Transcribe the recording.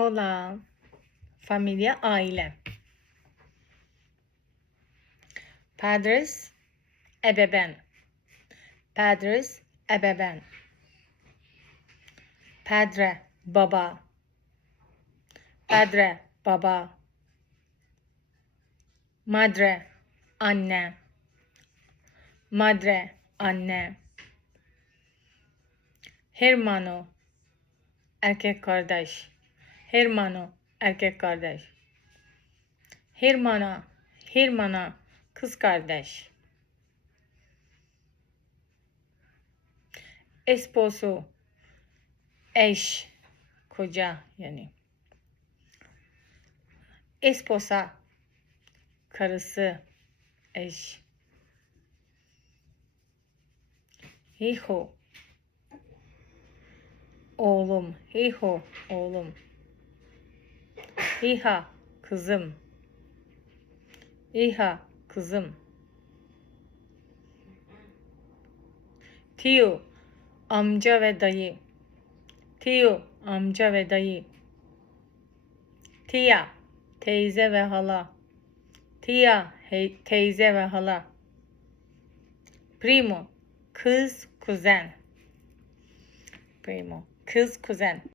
Hola. Familia, aile. Padres, ebeveyn. Padres, ebeveyn. Padre, baba. Padre, baba. Madre, anne. Madre, anne. Hermano, erkek kardeş. Hermano, erkek kardeş. Hermana, kız kardeş. Esposo, eş, koca yani. Esposa, karısı, eş. Hijo, oğlum. Hijo, oğlum. Hija, kızım. Hija, kızım. Tío, amca ve dayı. Tío, amca ve dayı. Tía, teyze ve hala. Tía, teyze ve hala. Primo, kız, kuzen. Primo, kız, kuzen.